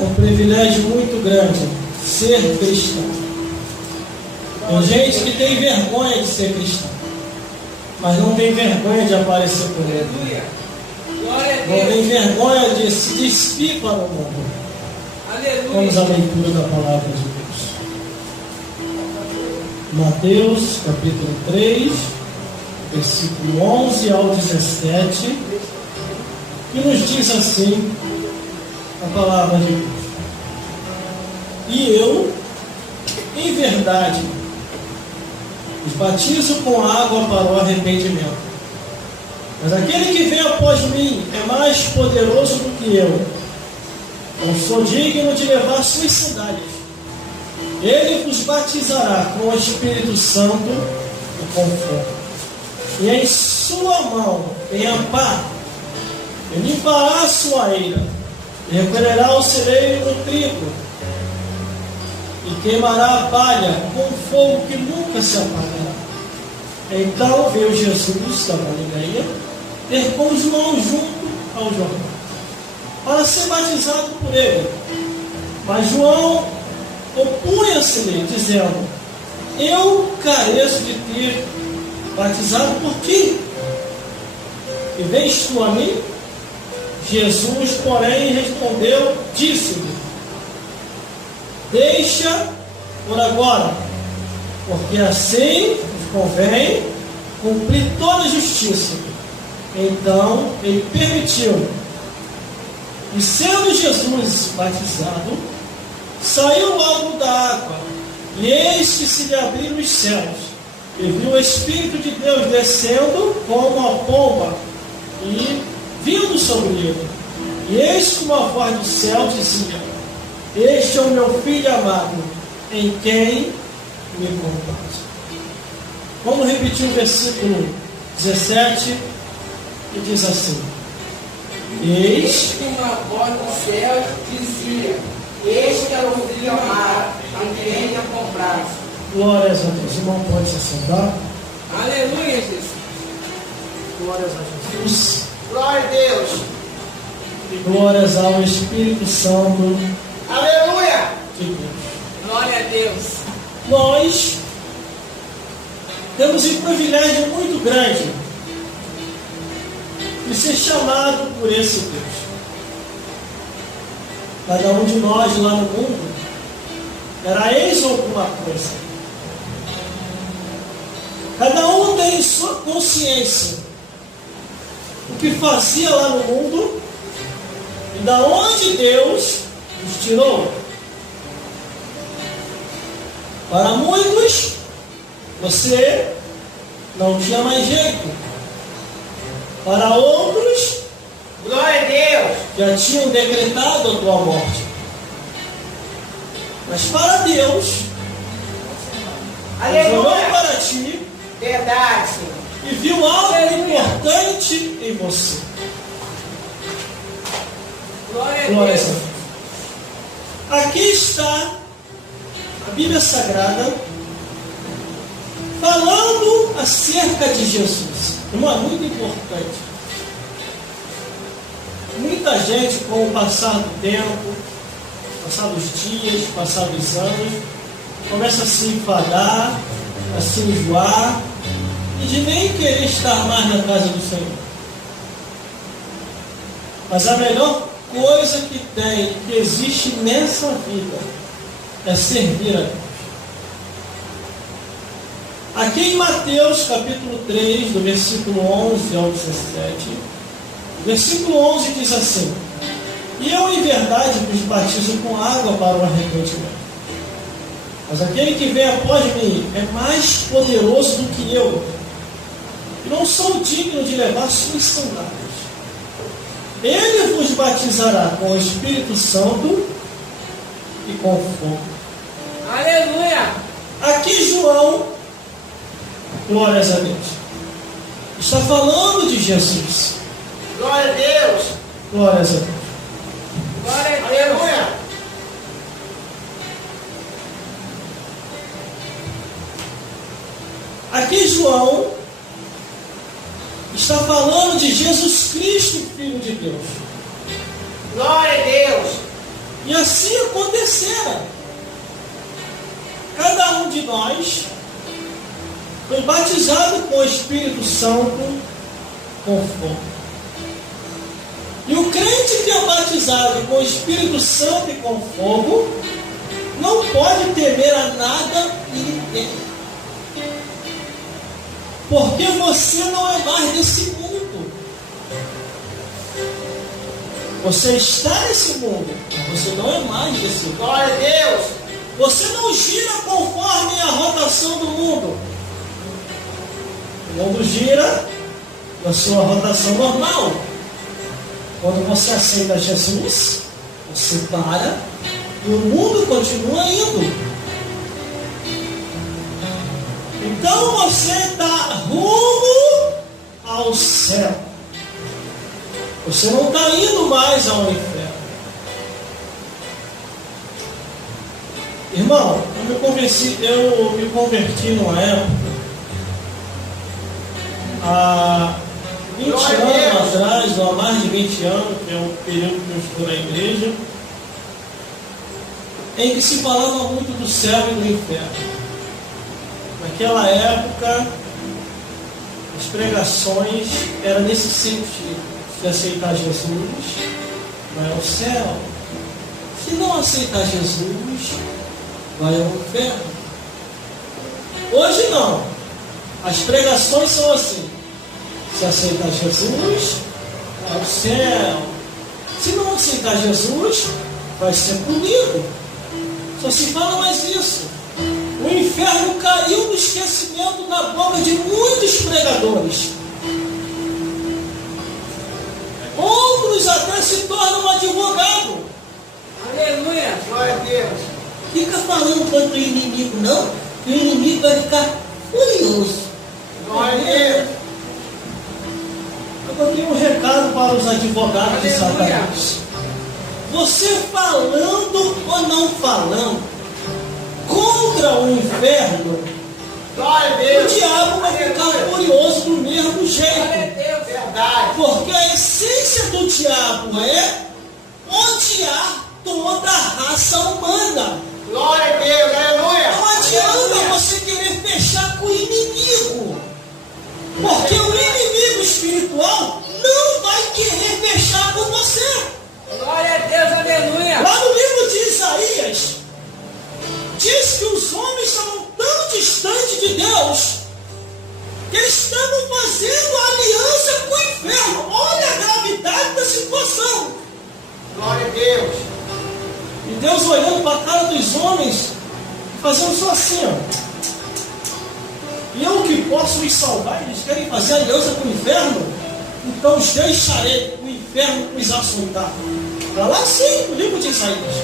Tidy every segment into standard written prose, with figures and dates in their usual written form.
É um privilégio muito grande ser cristão. Tem gente que tem vergonha de ser cristão, mas não tem vergonha de aparecer por ele. Não tem vergonha de se despir para o mundo. Vamos à leitura da palavra de Deus. Mateus capítulo 3, versículo 11 ao 17, que nos diz assim a palavra de Deus: E eu, em verdade, os batizo com água para o arrependimento. Mas aquele que vem após mim é mais poderoso do que eu. Não sou digno de levar suas sandálias. Ele vos batizará com o Espírito Santo e com fogo. E em sua mão tem a pá, e limpará a sua eira, e recolherá o celeiro no trigo, e queimará a palha com fogo que nunca se apagará. Então veio Jesus da Galileia ter com João junto ao Jordão, para ser batizado por ele. Mas João opunha-se-lhe, dizendo: Eu careço de ter batizado por ti, e vens tu a mim? Jesus, porém, respondeu, disse-lhe: Deixa por agora, porque assim nos convém cumprir toda a justiça. Então ele permitiu. E sendo Jesus batizado, saiu logo da água, e eis que se lhe abriram os céus, e viu o Espírito de Deus descendo como uma pomba e vindo sobre ele. E eis que uma voz do céu dizia: Este é o meu Filho amado, em quem me comprazo. Vamos repetir o versículo 17, que diz assim: Eis que uma voz do céu dizia: Este é o Filho amado, em quem me comprazo. Glórias a Deus. Irmão, pode se sentar. Aleluia, Jesus. Glórias a Jesus. Glória a Deus. E glórias ao Espírito Santo Aleluia. de Deus. Glória a Deus. Nós temos um privilégio muito grande de ser chamado por esse Deus. Cada um de nós lá no mundo era ex alguma coisa. Cada um tem sua consciência o que fazia lá no mundo e da onde Deus nos tirou. Para muitos, você não tinha mais jeito. Para outros, Glória a Deus. já tinham decretado a tua morte. Mas para Deus, Ele olhou Aleluia. para ti Verdade, Senhor. e viu algo importante em você. Glória a Glória a Deus. Deus. Aqui está a Bíblia Sagrada falando acerca de Jesus. Uma muito importante. Muita gente, com o passar do tempo, passar dos dias, passar dos anos, começa a se enfadar, a se enjoar e de nem querer estar mais na casa do Senhor. Mas a melhor coisa que tem, que existe nessa vida, é servir a Deus. Aqui em Mateus capítulo 3, do versículo 11 ao 17, versículo 11 diz assim: E eu em verdade vos batizo com água para o arrependimento. Mas aquele que vem após mim é mais poderoso do que eu, e não sou digno de levar suas sandálias. Ele vos batizará com o Espírito Santo e com fogo. Aleluia. Aqui João, glórias a Deus, está falando de Jesus. Glória a Deus. Glórias a Deus. Glória a Deus. Aleluia. Aqui João está falando de Jesus Cristo, Filho de Deus. Glória a Deus. E assim acontecera. Cada um de nós foi batizado com o Espírito Santo com fogo. E o crente que é batizado com o Espírito Santo e com fogo não pode temer a nada e ninguém. Porque você não é mais desse mundo. Você está nesse mundo, mas você não é mais desse mundo. Glória a Deus. Você não gira conforme a rotação do mundo. O mundo gira na sua rotação normal. Quando você aceita Jesus, você para e o mundo continua indo. Então você está rumo ao céu. Você não está indo mais ao inferno. Irmão, eu me converti numa época, há 20 anos atrás, ou há mais de 20 anos, que é o período que eu estou na igreja, em que se falava muito do céu e do inferno. Naquela época, as pregações eram nesse sentido. Se aceitar Jesus, vai ao céu. Se não aceitar Jesus, vai ao inferno. Hoje não. As pregações são assim. Se aceitar Jesus, vai ao céu. Se não aceitar Jesus, vai ser punido. Só se fala mais isso. O inferno caiu no esquecimento na boca de muitos pregadores. Outros até se tornam advogados. Aleluia. Glória a Deus. Fica falando tanto o inimigo, não, que o inimigo vai ficar furioso. Glória a Deus. Eu tenho um recado para os advogados de Satanás. Você falando ou não falando contra o inferno, Glória a Deus. o diabo vai ficar furioso do mesmo jeito. Glória a Deus. Verdade. Porque a essência do diabo é odiar toda a raça humana. Glória a Deus. Aleluia. Não adianta você querer fechar com o inimigo. Porque o inimigo espiritual não vai querer fechar com você. Glória a Deus. Aleluia. Lá no livro de Isaías, diz que os homens estavam tão distantes de Deus que eles estavam fazendo aliança com o inferno. Olha a gravidade da situação. Glória a Deus. E Deus olhando para a cara dos homens e fazendo só assim, ó. E eu que posso os salvar, eles querem fazer aliança com o inferno? Então os deixarei o inferno os açoitar. Está lá sim, no livro de Isaías.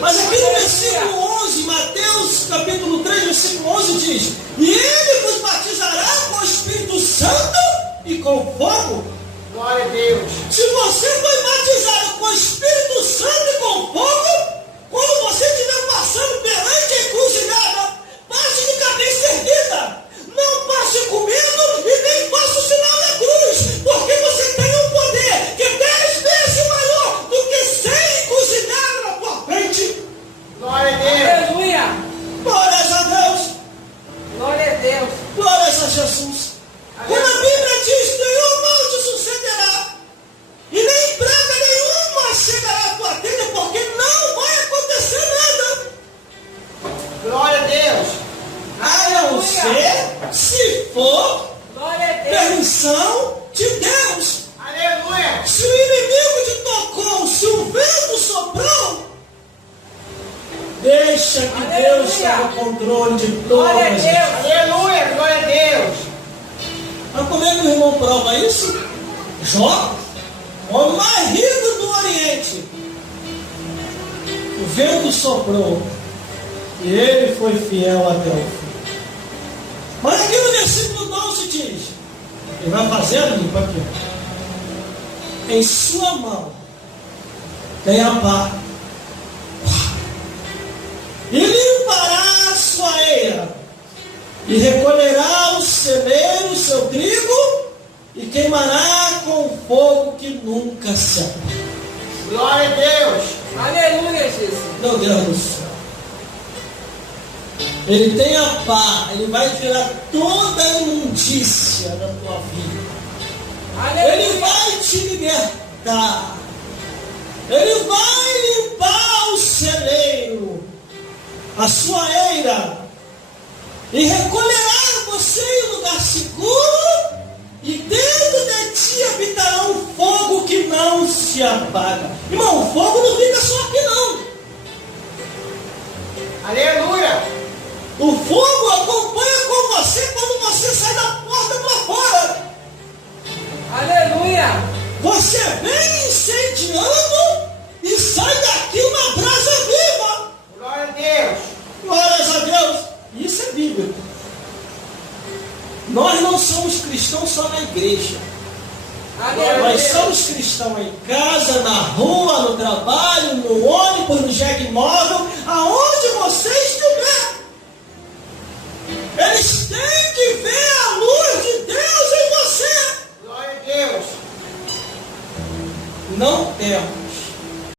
Mas aqui no versículo 11, Mateus capítulo 3, versículo 11 diz: e ele vos batizará com o Espírito Santo e com fogo. Glória a Deus. Se você foi batizado com o Espírito Santo e com fogo, quando você estiver passando perante a encruzilhada, passe de cabeça erguida. Não passe com medo e nem faça o sinal da cruz, porque você tem um poder que é 10 vezes maior do que 100 encruzilhadas na tua frente. Glória a Deus. Aleluia. Glórias a Deus. Glória a Deus. Glórias a Jesus. Quando a Bíblia diz: nenhum mal te sucederá, e nem praga nenhuma chegará à tua tenda, porque não vai acontecer nada. Glória a Deus. A não ser se for Glória a Deus. permissão de Deus. Aleluia. Se o inimigo te tocou, se o vento soprou, deixa que Aleluia. Deus está no controle de Glória a todas. Deus. Aleluia. Glória a Deus. Mas como é que o irmão prova isso? Jó, o homem mais rico do Oriente. O vento soprou e ele foi fiel até o fim. Mas aqui no versículo 12 diz: ele vai fazer a limpa aqui. Em sua mão tem a pá, e limpará a sua eira, e recolherá o celeiro, o seu trigo, e queimará com fogo que nunca se apaga. Glória a Deus. Jesus. Meu Deus do céu. Ele tem a pá, ele vai tirar toda a imundícia da tua vida. Ele vai te libertar. Ele vai limpar o celeiro, a sua eira, e recolherá você em lugar seguro, e dentro de ti habitará um fogo que não se apaga. Irmão, o fogo não fica só aqui não. Aleluia! O fogo acompanha com você quando você sai da porta para fora. Aleluia! Você vem incendiando e sai daqui uma brasa viva. Glória a Deus! Glórias a Deus. Isso é bíblico. Nós não somos cristãos só na igreja. Aleluia! Nós somos cristãos em casa, na rua, no trabalho, no ônibus, no jegue móvel, aonde você estiver. Eles têm que ver a luz de Deus em você. Glória a Deus! Não temos